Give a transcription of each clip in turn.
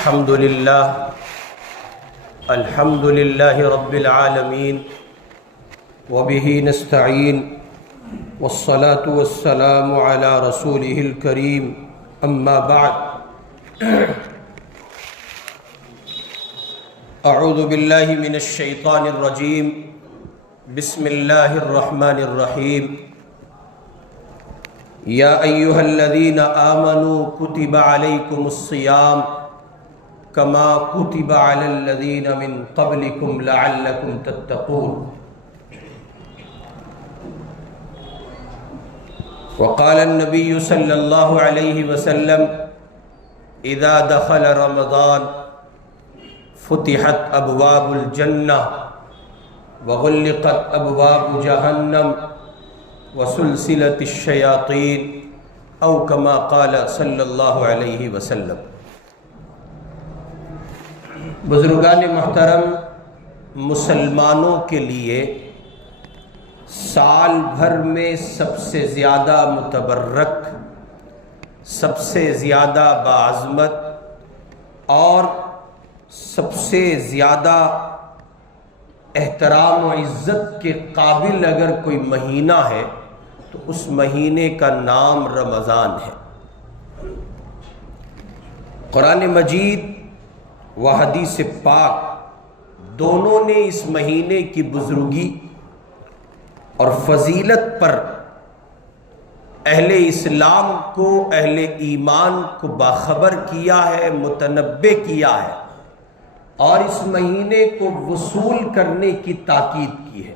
الحمد لله رب العالمين وبه نستعين والصلاة والسلام على رسوله الكريم أما بعد أعوذ بالله من الشيطان الرجيم بسم الله الرحمن الرحيم يا أيها الذين آمنوا كتب عليكم الصيام كما كتب على الذين من قبلكم لعلكم تتقون وقال النبي صلى الله عليه وسلم إذا دخل رمضان فتحت أبواب الجنة وغلقت أبواب جهنم وسلسلة الشياطين أو كما قال صلی اللہ علیہ وسلم۔ بزرگان محترم، مسلمانوں کے لیے سال بھر میں سب سے زیادہ متبرک، سب سے زیادہ باعظمت اور سب سے زیادہ احترام و عزت کے قابل اگر کوئی مہینہ ہے تو اس مہینے کا نام رمضان ہے۔ قرآن مجید و حدیث پاک دونوں نے اس مہینے کی بزرگی اور فضیلت پر اہل اسلام کو، اہل ایمان کو باخبر کیا ہے، متنبہ کیا ہے اور اس مہینے کو وصول کرنے کی تاکید کی ہے۔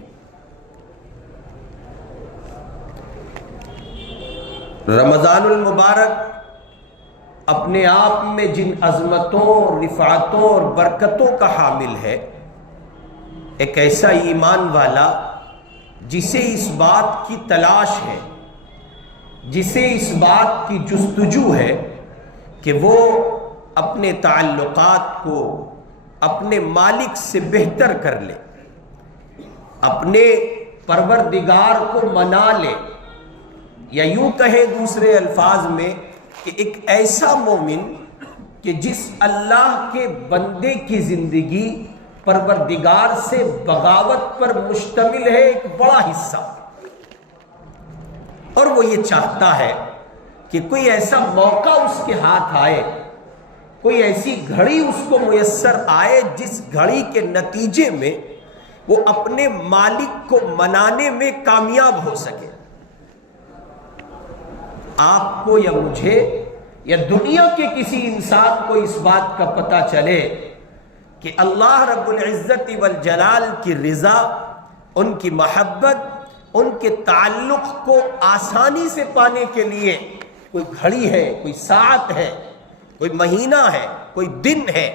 رمضان المبارک اپنے آپ میں جن عظمتوں، رفعتوں اور برکتوں کا حامل ہے، ایک ایسا ایمان والا جسے اس بات کی تلاش ہے، جسے اس بات کی جستجو ہے کہ وہ اپنے تعلقات کو اپنے مالک سے بہتر کر لے، اپنے پروردگار کو منا لے، یا یوں کہیں دوسرے الفاظ میں کہ ایک ایسا مومن کہ جس اللہ کے بندے کی زندگی پروردگار سے بغاوت پر مشتمل ہے ایک بڑا حصہ، اور وہ یہ چاہتا ہے کہ کوئی ایسا موقع اس کے ہاتھ آئے، کوئی ایسی گھڑی اس کو میسر آئے جس گھڑی کے نتیجے میں وہ اپنے مالک کو منانے میں کامیاب ہو سکے۔ آپ کو یا مجھے یا دنیا کے کسی انسان کو اس بات کا پتہ چلے کہ اللہ رب العزت والجلال کی رضا، ان کی محبت، ان کے تعلق کو آسانی سے پانے کے لیے کوئی گھڑی ہے، کوئی ساعت ہے، کوئی مہینہ ہے، کوئی دن ہے،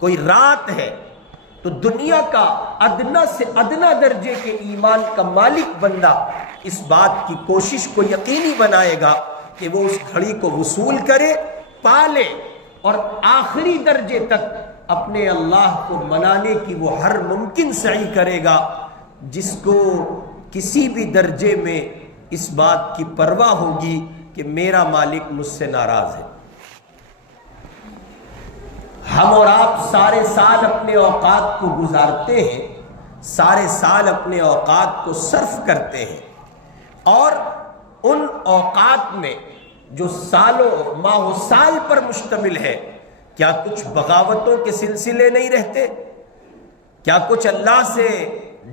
کوئی رات ہے، تو دنیا کا ادنا سے ادنا درجے کے ایمان کا مالک بندہ اس بات کی کوشش کو یقینی بنائے گا کہ وہ اس گھڑی کو وصول کرے، پالے اور آخری درجے تک اپنے اللہ کو منانے کی وہ ہر ممکن سعی کرے گا، جس کو کسی بھی درجے میں اس بات کی پرواہ ہوگی کہ میرا مالک مجھ سے ناراض ہے۔ ہم اور آپ سارے سال اپنے اوقات کو گزارتے ہیں، سارے سال اپنے اوقات کو صرف کرتے ہیں، اور ان اوقات میں جو سالوں ماہ و سال پر مشتمل ہے، کیا کچھ بغاوتوں کے سلسلے نہیں رہتے؟ کیا کچھ اللہ سے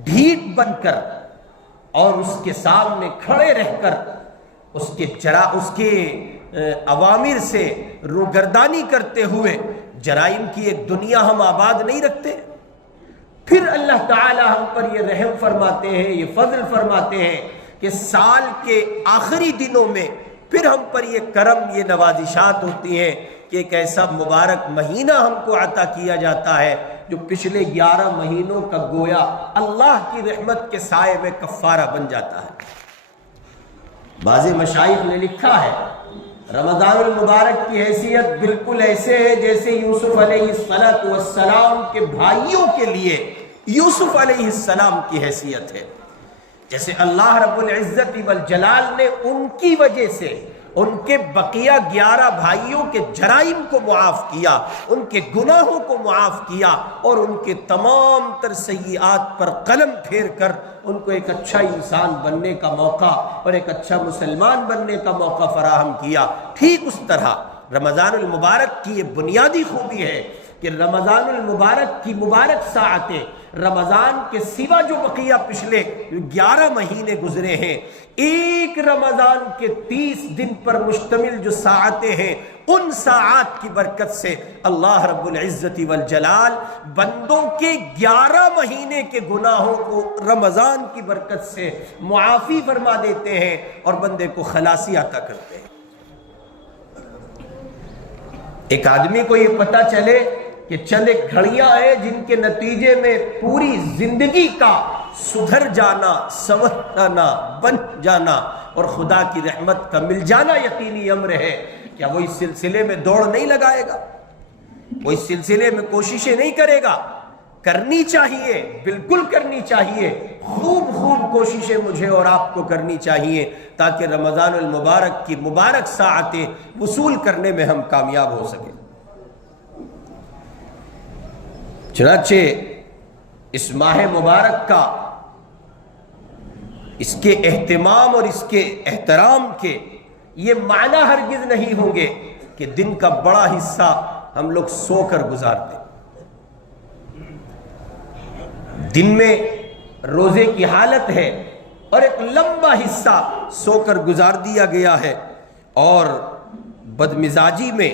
ڈھیٹ بن کر اور اس کے سامنے کھڑے رہ کر اس کے اوامر سے روگردانی کرتے ہوئے جرائم کی ایک دنیا ہم آباد نہیں رکھتے؟ پھر اللہ تعالی ہم پر یہ رحم فرماتے ہیں، یہ فضل فرماتے ہیں کہ سال کے آخری دنوں میں پھر ہم پر یہ کرم، یہ نوازشات ہوتی ہیں کہ ایک ایسا مبارک مہینہ ہم کو عطا کیا جاتا ہے جو پچھلے 11 مہینوں کا گویا اللہ کی رحمت کے سائے میں کفارہ بن جاتا ہے۔ بعض مشائخ نے لکھا ہے رمضان المبارک کی حیثیت بالکل ایسے ہے جیسے یوسف علیہ السلام کے بھائیوں کے لیے یوسف علیہ السلام کی حیثیت ہے۔ جیسے اللہ رب العزت والجلال نے ان کی وجہ سے، ان کے بقیہ 11 بھائیوں کے جرائم کو معاف کیا، ان کے گناہوں کو معاف کیا، اور ان کے تمام تر سیئات پر قلم پھیر کر ان کو ایک اچھا انسان بننے کا موقع اور ایک اچھا مسلمان بننے کا موقع فراہم کیا۔ ٹھیک اس طرح رمضان المبارک کی یہ بنیادی خوبی ہے کہ رمضان المبارک کی مبارک ساعتیں، رمضان کے سوا جو بقیہ پچھلے 11 مہینے گزرے ہیں، ایک رمضان کے 30 دن پر مشتمل جو ساعتیں ہیں، ان ساعات کی برکت سے اللہ رب العزت والجلال بندوں کے 11 مہینے کے گناہوں کو رمضان کی برکت سے معافی فرما دیتے ہیں اور بندے کو خلاصی عطا کرتے ہیں۔ ایک آدمی کو یہ پتہ چلے کہ چند ایک گھڑیاں ہیں جن کے نتیجے میں پوری زندگی کا سدھر جانا، سنور جانا، بن جانا اور خدا کی رحمت کا مل جانا یقینی امر ہے، کیا وہ اس سلسلے میں دوڑ نہیں لگائے گا؟ وہ اس سلسلے میں کوششیں نہیں کرے گا؟ کرنی چاہیے، بالکل کرنی چاہیے، خوب کوششیں مجھے اور آپ کو کرنی چاہیے تاکہ رمضان المبارک کی مبارک ساعتیں وصول کرنے میں ہم کامیاب ہو سکیں۔ چنانچہ اس ماہ مبارک کا، اس کے اہتمام اور اس کے احترام کے یہ معنی ہرگز نہیں ہوں گے کہ دن کا بڑا حصہ ہم لوگ سو کر گزار دیں۔ دن میں روزے کی حالت ہے اور ایک لمبا حصہ سو کر گزار دیا گیا ہے، اور بدمزاجی میں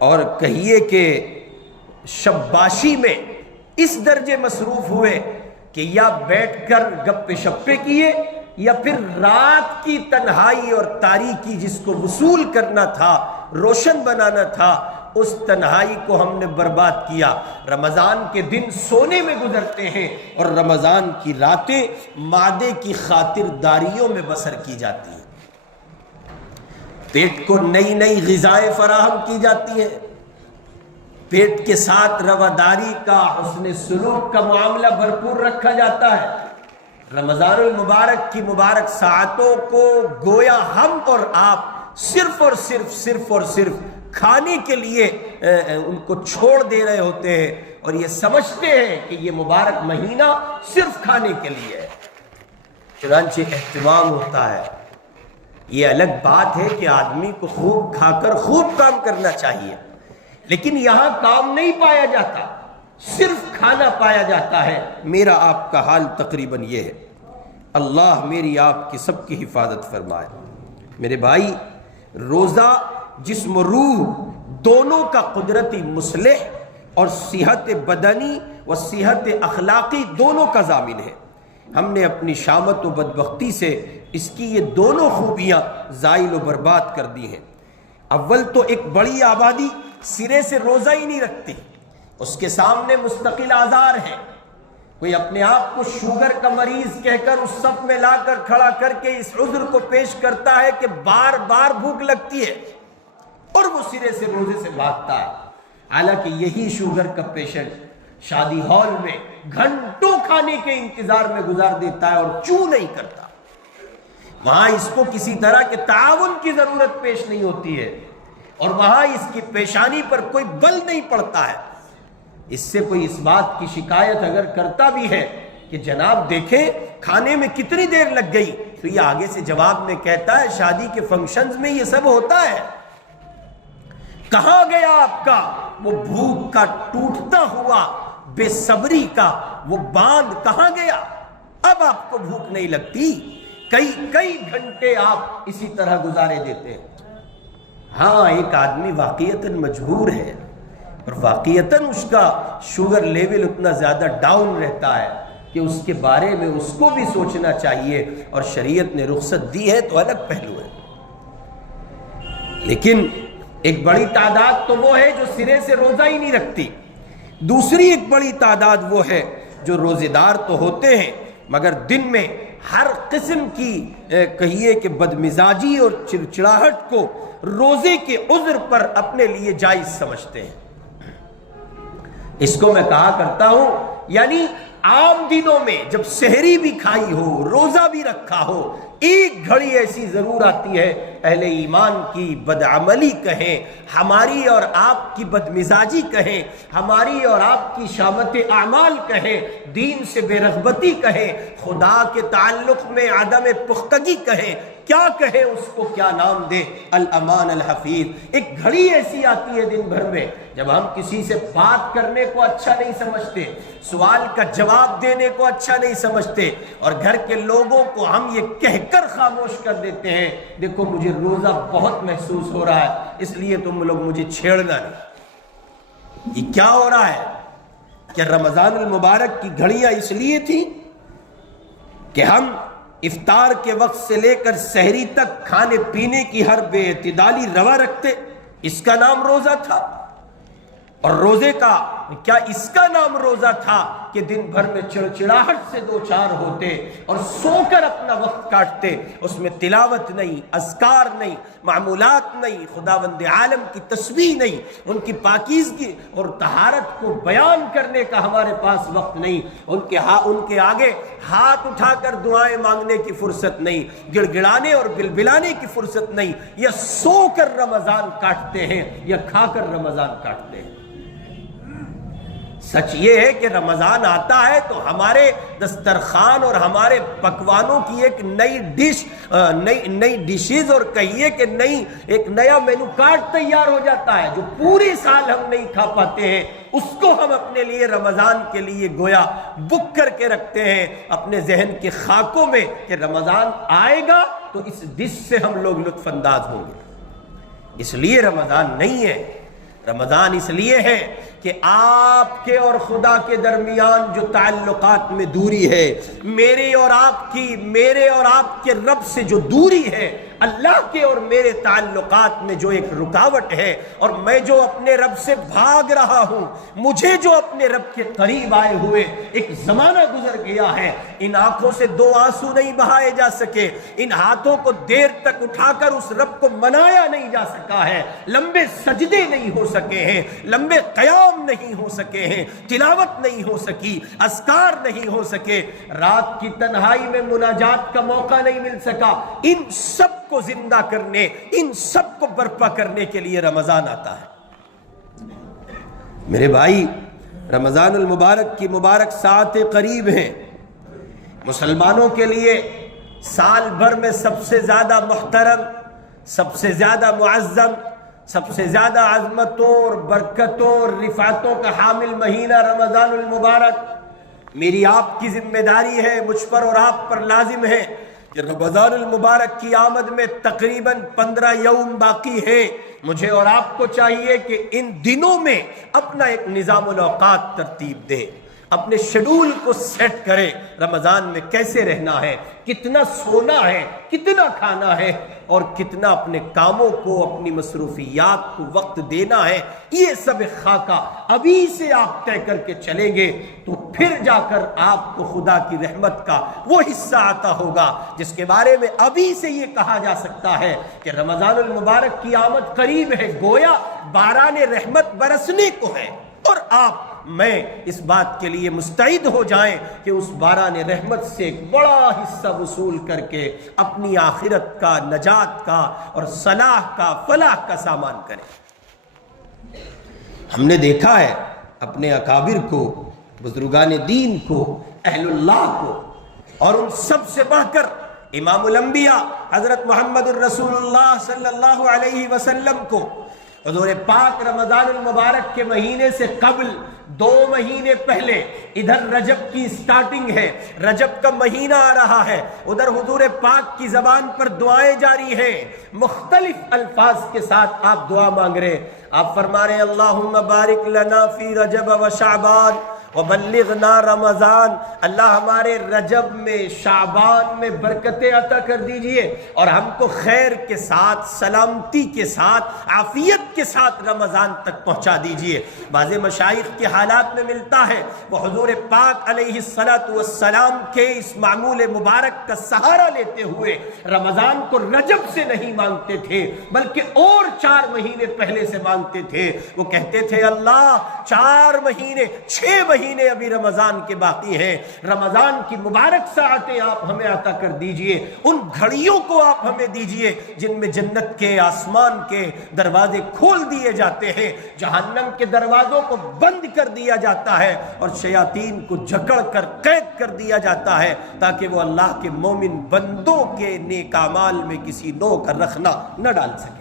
اور کہیے کہ شباشی میں اس درجے مصروف ہوئے کہ یا بیٹھ کر گپے شپے کیے یا پھر رات کی تنہائی اور تاریکی جس کو وصول کرنا تھا، روشن بنانا تھا، اس تنہائی کو ہم نے برباد کیا۔ رمضان کے دن سونے میں گزرتے ہیں اور رمضان کی راتیں معدے کی خاطر داریوں میں بسر کی جاتی ہیں، پیٹ کو نئی نئی غذائیں فراہم کی جاتی ہیں، پیٹ کے ساتھ رواداری کا، حسن سلوک کا معاملہ بھرپور رکھا جاتا ہے۔ رمضان المبارک کی مبارک ساعتوں کو گویا ہم اور آپ صرف اور صرف کھانے کے لیے ان کو چھوڑ دے رہے ہوتے ہیں اور یہ سمجھتے ہیں کہ یہ مبارک مہینہ صرف کھانے کے لیے ہے۔ چنانچہ اہتمام ہوتا ہے۔ یہ الگ بات ہے کہ آدمی کو خوب کھا کر خوب کام کرنا چاہیے، لیکن یہاں کام نہیں پایا جاتا، صرف کھانا پایا جاتا ہے۔ میرا آپ کا حال تقریباً یہ ہے۔ اللہ میری آپ کی سب کی حفاظت فرمائے۔ میرے بھائی، روزہ جسم و روح دونوں کا قدرتی مصلح اور صحت بدنی و صحت اخلاقی دونوں کا ضامن ہے۔ ہم نے اپنی شامت و بدبختی سے اس کی یہ دونوں خوبیاں زائل و برباد کر دی ہیں۔ اول تو ایک بڑی آبادی سرے سے روزہ ہی نہیں رکھتی، اس کے سامنے مستقل آزار ہے۔ کوئی اپنے آپ کو شوگر کا مریض کہہ کر اس صف میں لا کر کھڑا کر کے اس عذر کو پیش کرتا ہے کہ بار بار بھوک لگتی ہے، اور وہ سرے سے روزے سے بھاگتا ہے، حالانکہ یہی شوگر کا پیشنٹ شادی ہال میں گھنٹوں کھانے کے انتظار میں گزار دیتا ہے اور چوں نہیں کرتا۔ وہاں اس کو کسی طرح کے تعاون کی ضرورت پیش نہیں ہوتی ہے، اور وہاں اس کی پیشانی پر کوئی بل نہیں پڑتا ہے۔ اس سے کوئی اس بات کی شکایت اگر کرتا بھی ہے کہ جناب دیکھیں کھانے میں کتنی دیر لگ گئی، تو یہ آگے سے جواب میں کہتا ہے شادی کے فنکشنز میں یہ سب ہوتا ہے۔ کہاں گیا آپ کا وہ بھوک کا ٹوٹتا ہوا بے صبری کا وہ باندھ، کہاں گیا؟ اب آپ کو بھوک نہیں لگتی، کئی گھنٹے آپ اسی طرح گزارے دیتے ہیں۔ ہاں، ایک آدمی واقعتاً مجبور ہے اور واقعتاً اس کا شوگر لیول اتنا زیادہ ڈاؤن رہتا ہے کہ اس کے بارے میں اس کو بھی سوچنا چاہیے، اور شریعت نے رخصت دی ہے تو الگ پہلو ہے۔ لیکن ایک بڑی تعداد تو وہ ہے جو سرے سے روزہ ہی نہیں رکھتی، دوسری ایک بڑی تعداد وہ ہے جو روزے دار تو ہوتے ہیں مگر دن میں ہر قسم کی کہیے کہ بدمزاجی اور چڑچڑاہٹ کو روزے کے عذر پر اپنے لیے جائز سمجھتے ہیں۔ اس کو میں کہا کرتا ہوں، یعنی عام دنوں میں جب سحری بھی کھائی ہو، روزہ بھی رکھا ہو، ایک گھڑی ایسی ضرور آتی ہے اہل ایمان کی بدعملی کہیں، ہماری اور آپ کی بدمزاجی کہیں، ہماری اور آپ کی شامت اعمال کہیں، دین سے بے رغبتی کہیں، خدا کے تعلق میں عدم پختگی کہیں، کیا کہیں اس کو کیا نام دیں؟ الامان الحفیظ۔ ایک گھڑی ایسی آتی ہے دن بھر میں جب ہم کسی سے بات کرنے کو اچھا نہیں سمجھتے، سوال کا جواب دینے کو اچھا نہیں سمجھتے، اور گھر کے لوگوں کو ہم یہ کہہ کر خاموش کر دیتے ہیں، دیکھو مجھے روزہ بہت محسوس ہو رہا ہے اس لیے تم لوگ مجھے چھیڑنا نہیں۔ یہ کیا ہو رہا ہے؟ کہ رمضان المبارک کی گھڑیاں اس لیے تھی کہ ہم افطار کے وقت سے لے کر سحری تک کھانے پینے کی ہر بے اعتدالی روا رکھتے، اس کا نام روزہ تھا۔ اور روزے کا کیا اس کا نام روزہ تھا کہ دن بھر میں چڑچڑاہٹ سے دو چار ہوتے اور سو کر اپنا وقت کاٹتے، اس میں تلاوت نہیں، اذکار نہیں، معمولات نہیں، خداوند عالم کی تسبیح نہیں، ان کی پاکیزگی اور طہارت کو بیان کرنے کا ہمارے پاس وقت نہیں، ان کے آگے ہاتھ اٹھا کر دعائیں مانگنے کی فرصت نہیں، گڑ گڑانے اور بلبلانے کی فرصت نہیں، یا سو کر رمضان کاٹتے ہیں یا کھا کر رمضان کاٹتے ہیں۔ سچ یہ ہے کہ رمضان آتا ہے تو ہمارے دسترخوان اور ہمارے پکوانوں کی ایک نئی ڈش، نئی ڈشز اور کہیے کہ ایک نیا مینو کارڈ تیار ہو جاتا ہے جو پوری سال ہم نہیں کھا پاتے ہیں، اس کو ہم اپنے لیے رمضان کے لیے گویا بک کر کے رکھتے ہیں اپنے ذہن کے خاکوں میں کہ رمضان آئے گا تو اس ڈش سے ہم لوگ لطف انداز ہوں گے۔ اس لیے رمضان نہیں ہے، رمضان اس لیے ہے کہ آپ کے اور خدا کے درمیان جو تعلقات میں دوری ہے، میرے اور آپ کے رب سے جو دوری ہے، اللہ کے اور میرے تعلقات میں جو ایک رکاوٹ ہے، اور میں جو اپنے رب سے بھاگ رہا ہوں، مجھے جو اپنے رب کے قریب آئے ہوئے ایک زمانہ گزر گیا ہے، ان آنکھوں سے دو آنسو نہیں بہائے جا سکے، ان ہاتھوں کو دیر تک اٹھا کر اس رب کو منایا نہیں جا سکا ہے، لمبے سجدے نہیں ہو سکے ہیں، لمبے قیام نہیں ہو سکے ہیں، تلاوت نہیں ہو سکی، اذکار نہیں ہو سکے، رات کی تنہائی میں مناجات کا موقع نہیں مل سکا، ان سب کو زندہ کرنے، ان سب کو برپا کرنے کے لیے رمضان آتا ہے۔ میرے بھائی، رمضان المبارک کی مبارک ساعتیں قریب ہیں۔ مسلمانوں کے لیے سال بھر میں سب سے زیادہ محترم، سب سے زیادہ معظم، سب سے زیادہ عظمتوں اور برکتوں اور رفعتوں کا حامل مہینہ رمضان المبارک۔ میری آپ کی ذمہ داری ہے، مجھ پر اور آپ پر لازم ہے کہ رمضان المبارک کی آمد میں تقریباً 15 یوم باقی ہے، مجھے اور آپ کو چاہیے کہ ان دنوں میں اپنا ایک نظام الاوقات ترتیب دیں، اپنے شیڈول کو سیٹ کریں، رمضان میں کیسے رہنا ہے، کتنا سونا ہے، کتنا کھانا ہے، اور کتنا اپنے کاموں کو، اپنی مصروفیات کو وقت دینا ہے، یہ سب خاکہ ابھی سے آپ طے کر کے چلیں گے تو پھر جا کر آپ کو خدا کی رحمت کا وہ حصہ آتا ہوگا جس کے بارے میں ابھی سے یہ کہا جا سکتا ہے کہ رمضان المبارک کی آمد قریب ہے، گویا باران رحمت برسنے کو ہے، اور آپ میں اس بات کے لیے مستعد ہو جائیں کہ اس باران رحمت سے ایک بڑا حصہ وصول کر کے اپنی آخرت کا، نجات کا اور صلاح کا، فلاح کا سامان کریں۔ ہم نے دیکھا ہے اپنے اکابر کو، بزرگان دین کو، اہل اللہ کو، اور ان سب سے بڑھ کر امام الانبیاء حضرت محمد الرسول اللہ صلی اللہ علیہ وسلم کو، حضور پاک رمضان المبارک کے مہینے سے قبل 2 مہینے پہلے، ادھر رجب کی سٹارٹنگ ہے، رجب کا مہینہ آ رہا ہے، ادھر حضور پاک کی زبان پر دعائیں جاری ہیں، مختلف الفاظ کے ساتھ آپ دعا مانگ رہے ہیں۔ آپ فرما رہے ہیں اللہم بارک لنا فی رجب و شعبان وبلغنا رمضان، اللہ ہمارے رجب میں، شعبان میں برکتیں عطا کر دیجئے اور ہم کو خیر کے ساتھ، سلامتی کے ساتھ، عافیت کے ساتھ رمضان تک پہنچا دیجئے۔ بعض مشائخ کے حالات میں ملتا ہے وہ حضور پاک علیہ السلام کے اس معمول مبارک کا سہارا لیتے ہوئے رمضان کو رجب سے نہیں مانگتے تھے بلکہ اور 4 مہینے پہلے سے مانگتے تھے۔ وہ کہتے تھے اللہ 4 مہینے، 6 مہینے مہینے ابھی رمضان کے باقی ہیں، رمضان کی مبارک ساعتیں آپ ہمیں عطا کر دیجئے، ان گھڑیوں کو آپ ہمیں دیجئے جن میں جنت کے آسمان کے دروازے کھول دیے جاتے ہیں، جہنم کے دروازوں کو بند کر دیا جاتا ہے اور شیاطین کو جکڑ کر قید کر دیا جاتا ہے، تاکہ وہ اللہ کے مومن بندوں کے نیک اعمال میں کسی نوع کا رخنہ نہ ڈال سکے۔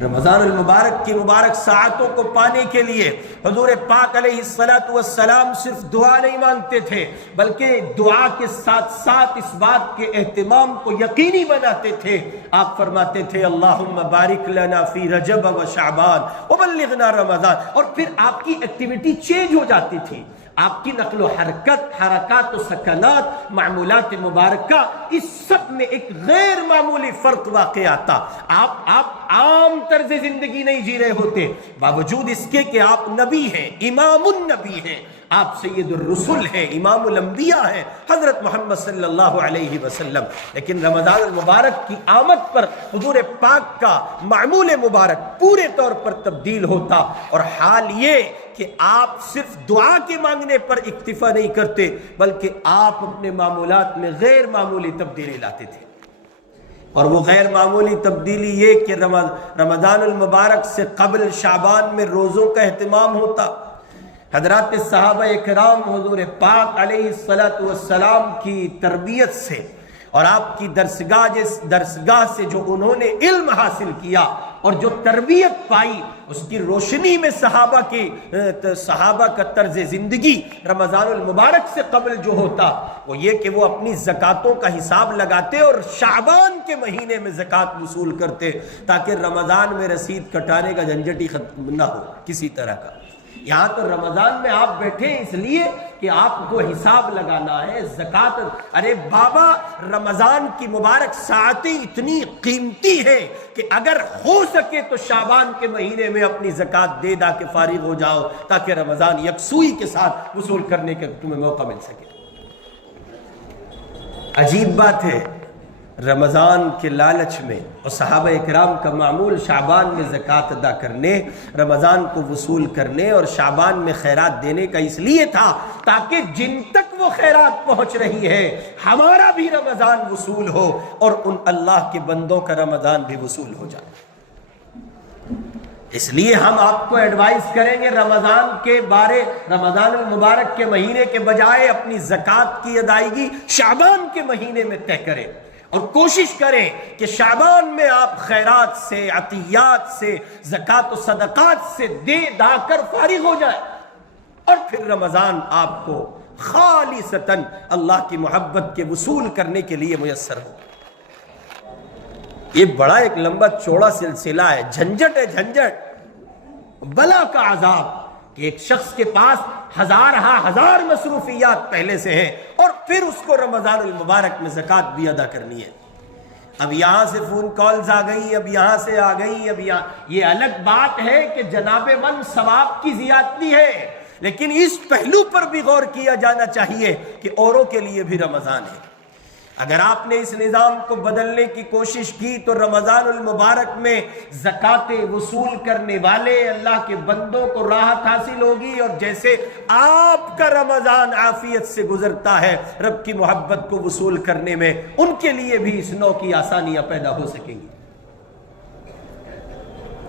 رمضان المبارک کی مبارک ساعتوں کو پانے کے لیے حضور پاک علیہ السلام صرف دعا نہیں مانگتے تھے، بلکہ دعا کے ساتھ ساتھ اس بات کے اہتمام کو یقینی بناتے تھے۔ آپ فرماتے تھے اللہم بارک لنا فی رجب و شعبان وبلغنا رمضان، اور پھر آپ کی ایکٹیویٹی چینج ہو جاتی تھی، آپ کی نقل و حرکات و سکنات، معمولات مبارکہ، اس سب میں ایک غیر معمولی فرق واقع آتا۔ آپ عام طرز زندگی نہیں جی رہے ہوتے، باوجود اس کے کہ آپ نبی ہیں، امام النبی ہیں، آپ سید الرسل ہیں، امام الانبیاء ہیں، حضرت محمد صلی اللہ علیہ وسلم، لیکن رمضان المبارک کی آمد پر حضور پاک کا معمول مبارک پورے طور پر تبدیل ہوتا، اور حال یہ کہ آپ صرف دعا کے مانگنے پر اکتفا نہیں کرتے، بلکہ آپ اپنے معمولات میں غیر معمولی تبدیلی لاتے تھے۔ اور وہ غیر معمولی تبدیلی یہ کہ رمضان المبارک سے قبل شعبان میں روزوں کا اہتمام ہوتا۔ حضرات صحابہ اکرام حضور پاک علیہ السلام کی تربیت سے اور آپ کی درسگاہ سے جو انہوں نے علم حاصل کیا اور جو تربیت پائی، اس کی روشنی میں صحابہ کا طرز زندگی رمضان المبارک سے قبل جو ہوتا وہ یہ کہ وہ اپنی زکاتوں کا حساب لگاتے اور شعبان کے مہینے میں زکات وصول کرتے، تاکہ رمضان میں رسید کٹانے کا جھنجٹ ہی ختم نہ ہو کسی طرح کا۔ یہاں تو رمضان میں آپ بیٹھے اس لیے کہ آپ کو حساب لگانا ہے، زکات۔ ارے بابا، رمضان کی مبارک ساعتیں اتنی قیمتی ہیں کہ اگر ہو سکے تو شعبان کے مہینے میں اپنی زکات دے دا کے فارغ ہو جاؤ، تاکہ رمضان یکسوئی کے ساتھ وصول کرنے کا تمہیں موقع مل سکے۔ عجیب بات ہے، رمضان کے لالچ میں اور صحابہ اکرام کا معمول شعبان میں زکوٰۃ ادا کرنے، رمضان کو وصول کرنے اور شعبان میں خیرات دینے کا اس لیے تھا تاکہ جن تک وہ خیرات پہنچ رہی ہے ہمارا بھی رمضان وصول ہو اور ان اللہ کے بندوں کا رمضان بھی وصول ہو جائے۔ اس لیے ہم آپ کو ایڈوائز کریں گے رمضان المبارک کے مہینے کے بجائے اپنی زکوٰۃ کی ادائیگی شعبان کے مہینے میں طے کریں، اور کوشش کریں کہ شعبان میں آپ خیرات سے، عطیات سے، زکوٰۃ و صدقات سے دے دا کر فارغ ہو جائیں، اور پھر رمضان آپ کو خالصتاً اللہ کی محبت کے وصول کرنے کے لیے میسر ہو۔ یہ بڑا ایک لمبا چوڑا سلسلہ ہے، جھنجٹ ہے، جھنجٹ، بلا کا عذاب کہ ایک شخص کے پاس ہزار مصروفیات پہلے سے ہیں اور پھر اس کو رمضان المبارک میں زکوٰۃ بھی ادا کرنی ہے۔ اب یہاں سے فون کالز آ گئی، اب یہاں سے آ گئی، اب یہ الگ بات ہے کہ جناب من ثواب کی زیادتی ہے، لیکن اس پہلو پر بھی غور کیا جانا چاہیے کہ اوروں کے لیے بھی رمضان ہے۔ اگر آپ نے اس نظام کو بدلنے کی کوشش کی تو رمضان المبارک میں زکوٰۃ وصول کرنے والے اللہ کے بندوں کو راحت حاصل ہوگی، اور جیسے آپ کا رمضان عافیت سے گزرتا ہے رب کی محبت کو وصول کرنے میں، ان کے لیے بھی اس نوع کی آسانیاں پیدا ہو سکیں گی۔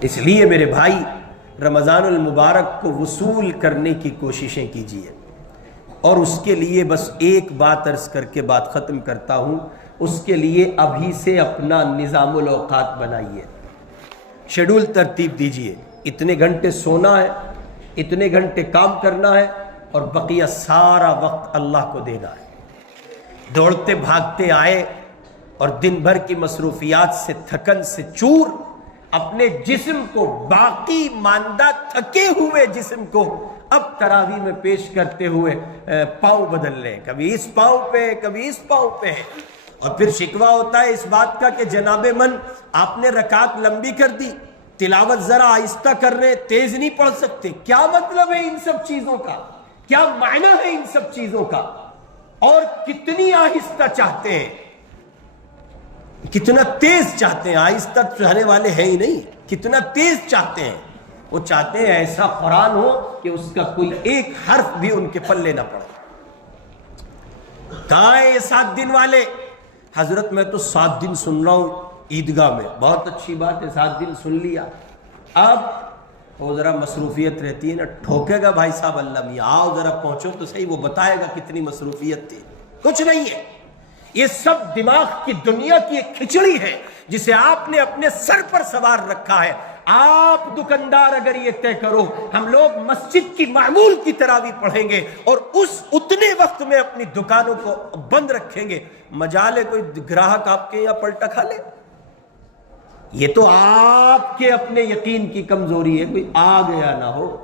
اس لیے میرے بھائی، رمضان المبارک کو وصول کرنے کی کوششیں کیجیے، اور اس کے لیے بس ایک بات عرض کر کے بات ختم کرتا ہوں، اس کے لیے ابھی سے اپنا نظام الاوقات بنائیے، شیڈول ترتیب دیجیے، اتنے گھنٹے سونا ہے، اتنے گھنٹے کام کرنا ہے، اور بقیہ سارا وقت اللہ کو دینا ہے۔ دوڑتے بھاگتے آئے اور دن بھر کی مصروفیات سے تھکن سے چور اپنے جسم کو، باقی ماندہ تھکے ہوئے جسم کو اب تراویح میں پیش کرتے ہوئے پاؤں بدل لیں، کبھی اس پاؤں پہ کبھی اس پاؤں پہ، اور پھر شکوہ ہوتا ہے اس بات کا کہ جناب من آپ نے رکعت لمبی کر دی، تلاوت ذرا آہستہ کر رہے، تیز نہیں پڑھ سکتے۔ کیا مطلب ہے ان سب چیزوں کا؟ کیا معنی ہے ان سب چیزوں کا؟ اور کتنی آہستہ چاہتے ہیں، کتنا تیز چاہتے ہیں؟ آہستہ چاہنے والے ہیں ہی نہیں، کتنا تیز چاہتے ہیں۔ وہ چاہتے ہیں ایسا قرآن ہو کہ اس کا کوئی ایک حرف بھی ان کے پلے نہ پڑے۔ کہاں ہے یہ 7 دن والے؟ حضرت میں تو 7 دن سن رہا ہوں عیدگاہ میں، بہت اچھی بات ہے، 7 دن سن لیا، اب وہ ذرا مصروفیت رہتی ہے نا، ٹھوکے گا بھائی صاحب اللہ میاں، آؤ ذرا پہنچو تو صحیح، وہ بتائے گا کتنی مصروفیت تھی۔ کچھ نہیں ہے، یہ سب دماغ کی دنیا کی ایک کھچڑی ہے جسے آپ نے اپنے سر پر سوار رکھا ہے۔ آپ دکاندار اگر یہ طے کرو ہم لوگ مسجد کی معمول کی تراویح پڑھیں گے اور اتنے وقت میں اپنی دکانوں کو بند رکھیں گے، مجال ہے کوئی گراہک آپ کے یہاں پلٹا کھا لے؟ یہ تو آپ کے اپنے یقین کی کمزوری ہے، کوئی آ گیا نہ ہو،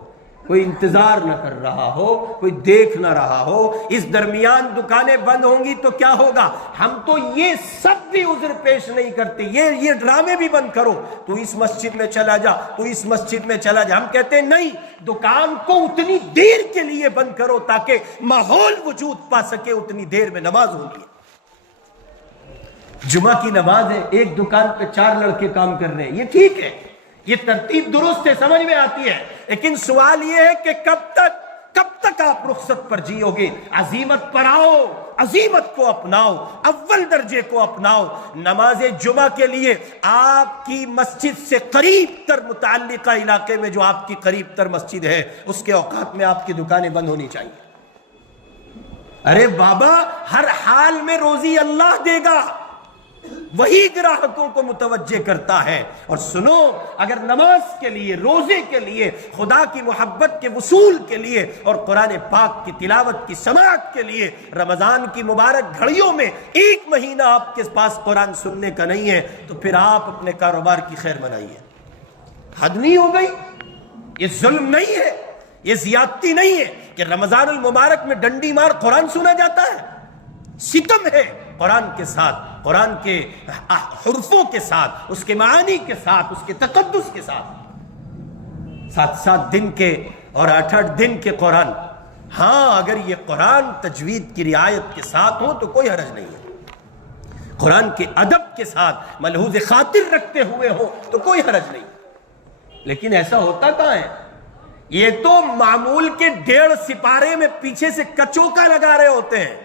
کوئی انتظار نہ کر رہا ہو، کوئی دیکھ نہ رہا ہو، اس درمیان دکانیں بند ہوں گی تو کیا ہوگا؟ ہم تو یہ سب بھی عذر پیش نہیں کرتے، یہ ڈرامے بھی بند کرو، تو اس مسجد میں چلا جا، تو اس مسجد میں چلا جا، ہم کہتے ہیں نہیں، دکان کو اتنی دیر کے لیے بند کرو تاکہ ماحول وجود پا سکے، اتنی دیر میں نماز ہوگی۔ جمعہ کی نماز ہے، ایک دکان پہ 4 لڑکے کام کر رہے ہیں، یہ ٹھیک ہے، یہ ترتیب درست ہے، سمجھ میں آتی ہے، لیکن سوال یہ ہے کہ کب تک آپ رخصت پر جیو گے؟ عزیمت پر آؤ، عزیمت کو اپناؤ، اول درجے کو اپناؤ۔ نماز جمعہ کے لیے آپ کی مسجد سے قریب تر متعلقہ علاقے میں جو آپ کی قریب تر مسجد ہے اس کے اوقات میں آپ کی دکانیں بند ہونی چاہیے۔ ارے بابا، ہر حال میں روزی اللہ دے گا، وہی گراہکوں کو متوجہ کرتا ہے۔ اور سنو، اگر نماز کے لیے، روزے کے لیے، خدا کی محبت کے وصول کے لیے اور قرآن پاک کی تلاوت کی سماعت کے لیے رمضان کی مبارک گھڑیوں میں 1 مہینہ آپ کے پاس قرآن سننے کا نہیں ہے تو پھر آپ اپنے کاروبار کی خیر منائیے۔ حد نہیں ہو گئی؟ یہ ظلم نہیں ہے، یہ زیادتی نہیں ہے کہ رمضان المبارک میں ڈنڈی مار قرآن سنا جاتا ہے؟ ستم ہے قرآن کے ساتھ، قرآن کے حرفوں کے ساتھ، اس کے معانی کے ساتھ، اس کے تقدس کے ساتھ۔ 7 دن کے اور 8 دن کے قرآن، ہاں اگر یہ قرآن تجوید کی رعایت کے ساتھ ہو تو کوئی حرج نہیں ہے، قرآن کے ادب کے ساتھ ملحوظ خاطر رکھتے ہوئے ہو تو کوئی حرج نہیں، لیکن ایسا ہوتا کہاں ہے؟ یہ تو معمول کے 1.5 سپارے میں پیچھے سے کچوکا لگا رہے ہوتے ہیں،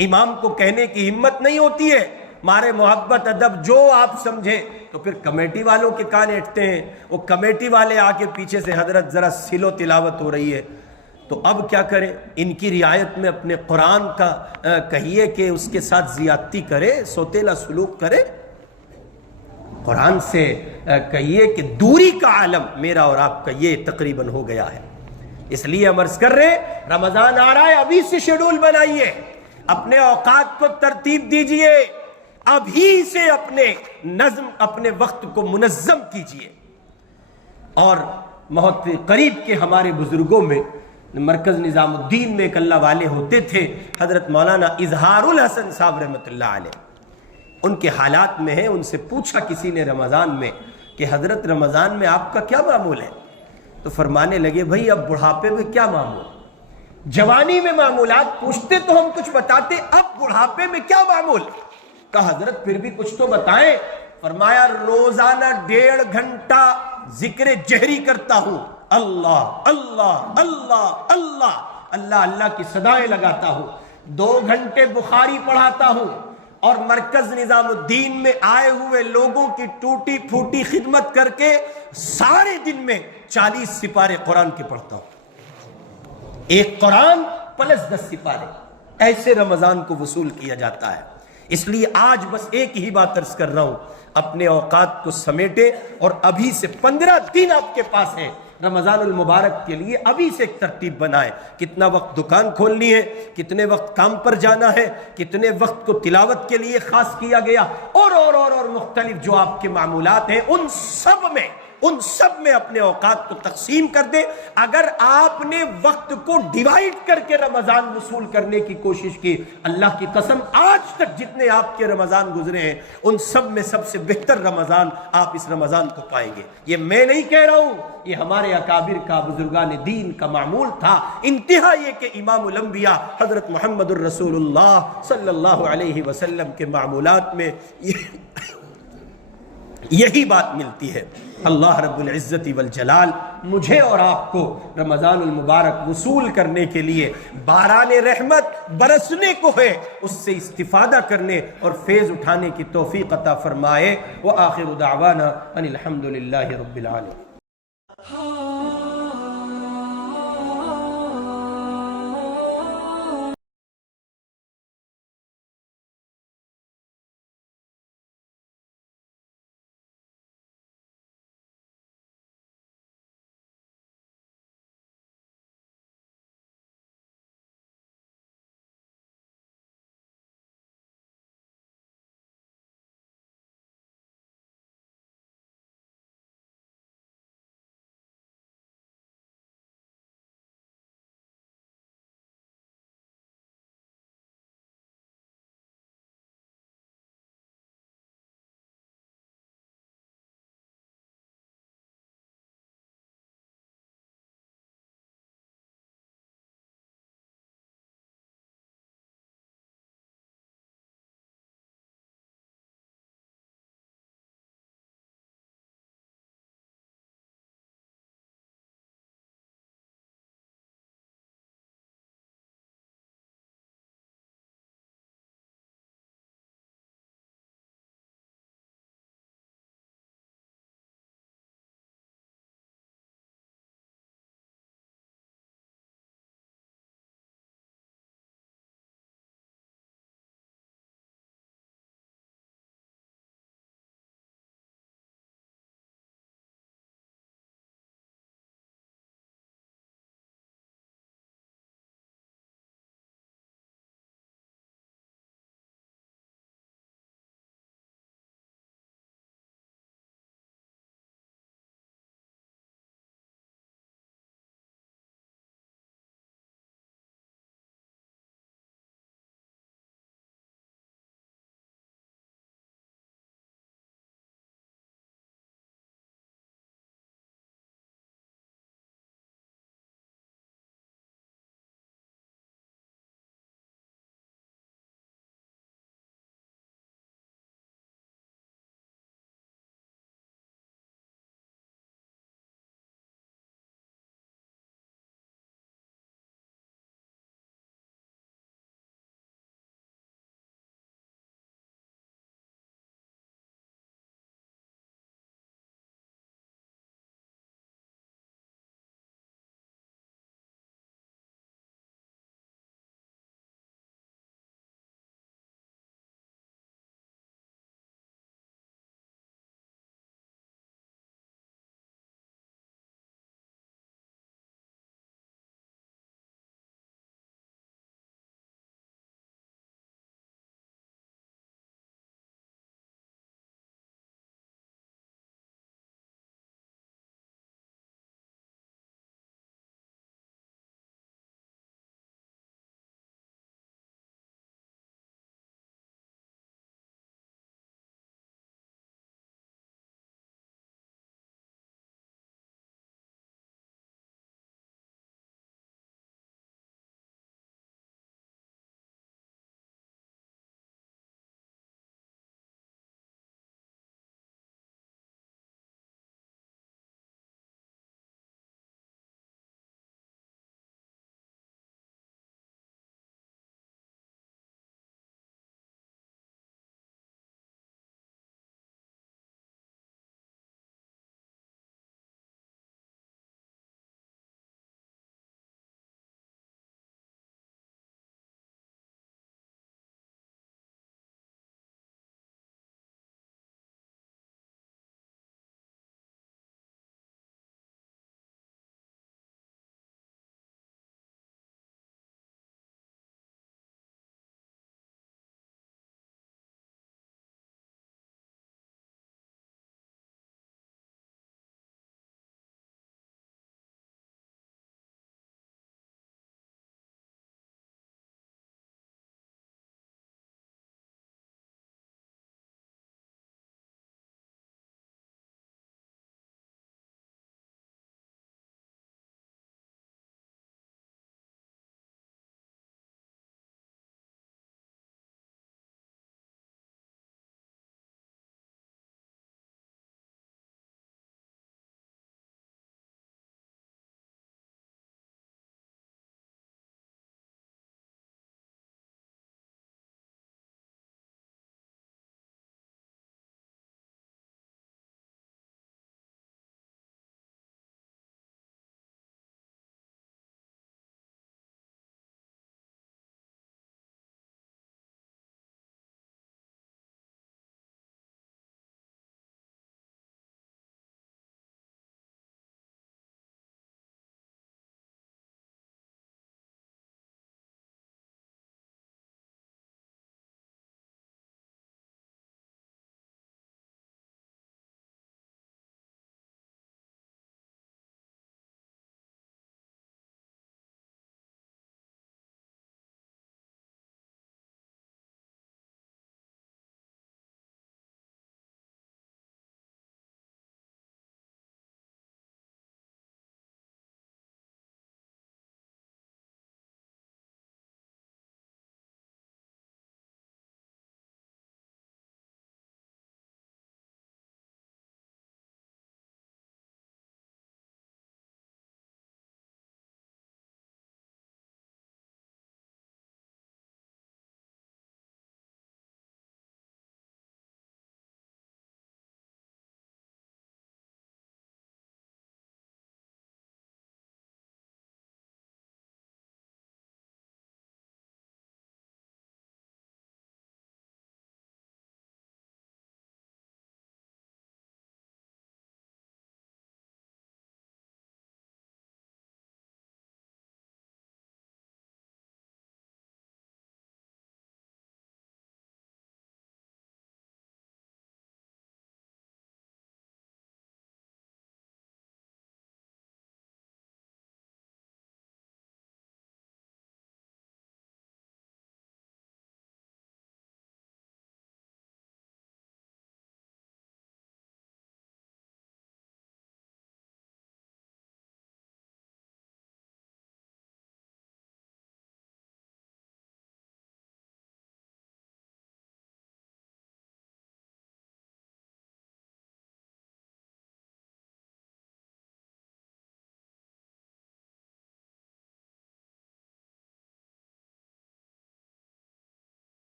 امام کو کہنے کی ہمت نہیں ہوتی ہے، مارے محبت ادب جو آپ سمجھے، تو پھر کمیٹی والوں کے کان اٹھتے ہیں، وہ کمیٹی والے آ کے پیچھے سے حضرت ذرا سلو تلاوت ہو رہی ہے، تو اب کیا کریں؟ ان کی رعایت میں اپنے قرآن کا کہیے کہ اس کے ساتھ زیادتی کرے، سوتیلا سلوک کرے، قرآن سے کہیے کہ دوری کا عالم میرا اور آپ کا یہ تقریباً ہو گیا ہے۔ اس لیے ہم عرض کر رہے، رمضان آ رہا ہے، ابھی سے شیڈول بنائیے، اپنے اوقات کو ترتیب دیجئے، ابھی سے اپنے وقت کو منظم کیجئے۔ اور بہت قریب کے ہمارے بزرگوں میں مرکز نظام الدین میں ایک اللہ والے ہوتے تھے، حضرت مولانا اظہار الحسن صاحب رحمۃ اللہ علیہ، ان کے حالات میں ہیں، ان سے پوچھا کسی نے رمضان میں کہ حضرت رمضان میں آپ کا کیا معمول ہے؟ تو فرمانے لگے بھائی اب بڑھاپے میں کیا معمول، جوانی میں معمولات پوچھتے تو ہم کچھ بتاتے، اب بڑھاپے میں کیا معمول؟ کہا حضرت پھر بھی کچھ تو بتائیں۔ فرمایا روزانہ 1.5 گھنٹہ ذکر جہری کرتا ہوں، اللہ اللہ اللہ اللہ اللہ اللہ کی صدائیں لگاتا ہوں، 2 گھنٹے بخاری پڑھاتا ہوں، اور مرکز نظام الدین میں آئے ہوئے لوگوں کی ٹوٹی پھوٹی خدمت کر کے سارے دن میں 40 سپارے قرآن کے پڑھتا ہوں، ایک قرآن پلس 10 سپارے، ایسے رمضان کو وصول کیا جاتا ہے۔ اس لیے آج بس ایک ہی بات عرض کر رہا ہوں، اپنے اوقات کو سمیٹے، اور ابھی سے 15 دن آپ کے پاس ہیں رمضان المبارک کے لیے، ابھی سے ایک ترتیب بنائیں، کتنا وقت دکان کھولنی ہے، کتنے وقت کام پر جانا ہے، کتنے وقت کو تلاوت کے لیے خاص کیا گیا، اور مختلف جو آپ کے معمولات ہیں، ان سب میں اپنے اوقات کو تقسیم کر دیں۔ اگر آپ نے وقت کو ڈیوائیڈ کر کے رمضان وصول کرنے کی کوشش کی، اللہ کی قسم آج تک جتنے آپ کے رمضان گزرے ہیں ان سب میں سب سے بہتر رمضان آپ اس رمضان کو پائیں گے۔ یہ میں نہیں کہہ رہا ہوں، یہ ہمارے اکابر کا، بزرگان دین کا معمول تھا۔ انتہا یہ کہ امام الانبیاء حضرت محمد الرسول اللہ صلی اللہ علیہ وسلم کے معمولات میں یہی بات ملتی ہے۔ اللہ رب العزت والجلال مجھے اور آپ کو رمضان المبارک وصول کرنے کے لیے باران رحمت برسنے کو ہے، اس سے استفادہ کرنے اور فیض اٹھانے کی توفیق عطا فرمائے۔ وآخر دعوانا ان الحمد للہ رب العالمین۔